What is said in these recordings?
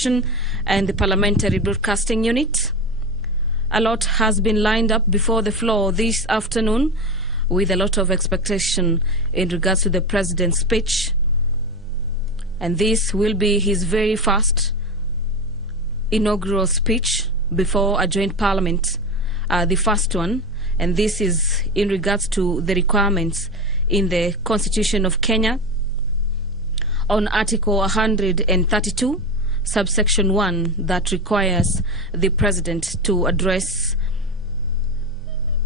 Communication and the Parliamentary Broadcasting Unit. A lot has been lined up before the floor this afternoon, with a lot of expectation in regards to the President's speech. And this will be his very first inaugural speech before a joint parliament, the first one. And this is in regards to the requirements in the Constitution of Kenya on Article 132, subsection 1, that requires the President to address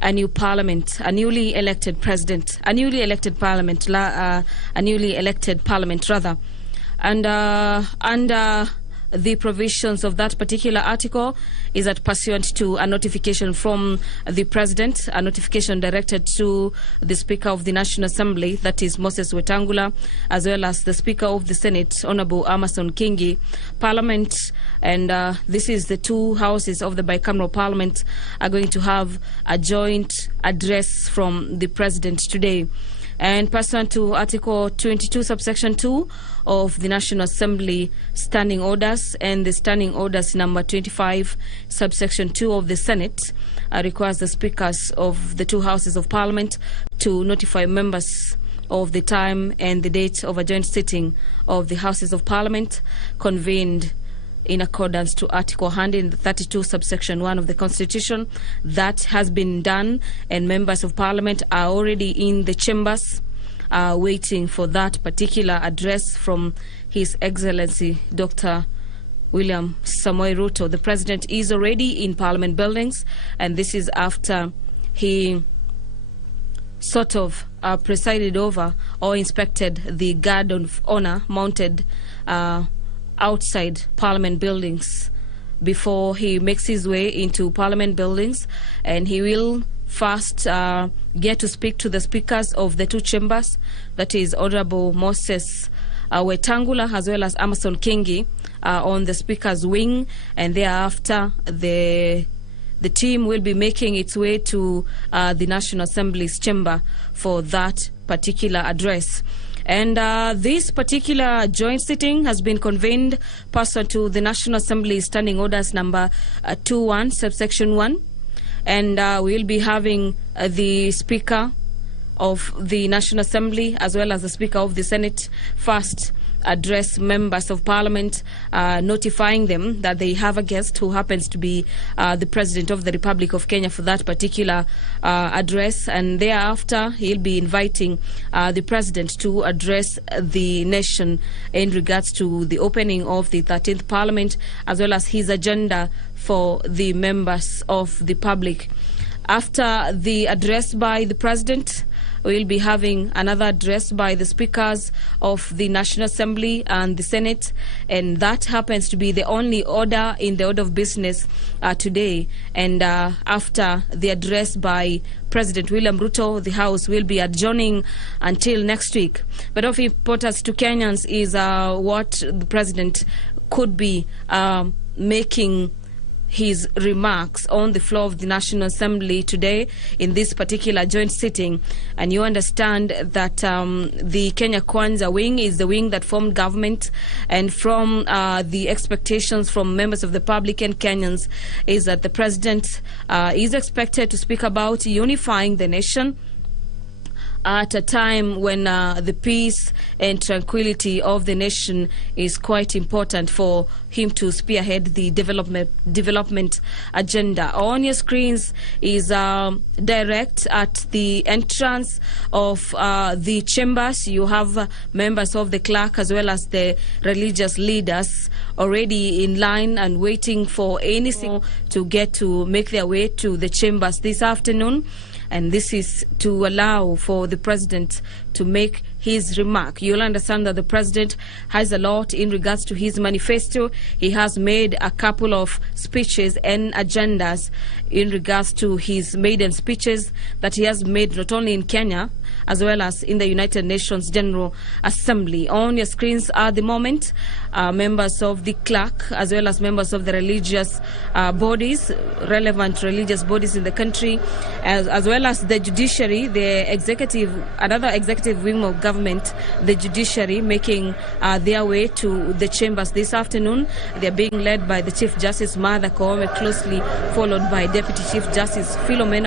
a new parliament, a newly elected president, a newly elected parliament, rather. And under the provisions of that particular article is that pursuant to a notification from the President, a notification directed to the Speaker of the National Assembly, that is Moses Wetangula, as well as the Speaker of the Senate, Honorable Amason Kingi, Parliament, and this is the two houses of the bicameral Parliament, are going to have a joint address from the President today. And pursuant to Article 22, subsection 2 of the National Assembly Standing Orders and the Standing Orders number 25, subsection 2 of the Senate, requires the speakers of the two houses of Parliament to notify members of the time and the date of a joint sitting of the houses of Parliament convened in accordance to Article 132, subsection 1 of the Constitution. That has been done, and members of Parliament are already in the chambers waiting for that particular address from His Excellency Dr. William Samoei Ruto. The President is already in Parliament buildings, and this is after he sort of presided over or inspected the guard of honor mounted outside Parliament buildings before he makes his way into Parliament buildings, and he will first get to speak to the speakers of the two chambers, that is Honorable Moses Wetangula as well as Amason Kingi on the speaker's wing, and thereafter the team will be making its way to the National Assembly's chamber for that particular address. And this particular joint sitting has been convened pursuant to the National Assembly Standing Orders number 21, subsection 1. And we will be having the Speaker of the National Assembly as well as the Speaker of the Senate first address members of Parliament, notifying them that they have a guest who happens to be the President of the Republic of Kenya for that particular address, and thereafter he'll be inviting the President to address the nation in regards to the opening of the 13th Parliament as well as his agenda for the members of the public. After the address by the President, we'll be having another address by the speakers of the National Assembly and the Senate, and that happens to be the only order in the order of business today. And after the address by President William Ruto, the House will be adjourning until next week. But of importance to Kenyans is what the President could be making his remarks on the floor of the National Assembly today in this particular joint sitting. And you understand that the Kenya Kwanza wing is the wing that formed government, and from the expectations from members of the public and Kenyans is that the President is expected to speak about unifying the nation at a time when the peace and tranquility of the nation is quite important for him to spearhead the development agenda. On your screens is direct at the entrance of the chambers. You have members of the clerk as well as the religious leaders already in line and waiting for anything to get to make their way to the chambers this afternoon. And this is to allow for the President to make his remark. You'll understand that the President has a lot in regards to his manifesto. He has made a couple of speeches and agendas in regards to his maiden speeches that he has made not only in Kenya as well as in the United Nations General Assembly. On your screens at the moment, members of the clerk as well as members of the religious bodies, relevant religious bodies in the country, as well as the judiciary, the executive, another executive executive wing of government, the judiciary, making their way to the chambers this afternoon. They're being led by the Chief Justice Martha Koome, closely followed by Deputy Chief Justice Philomena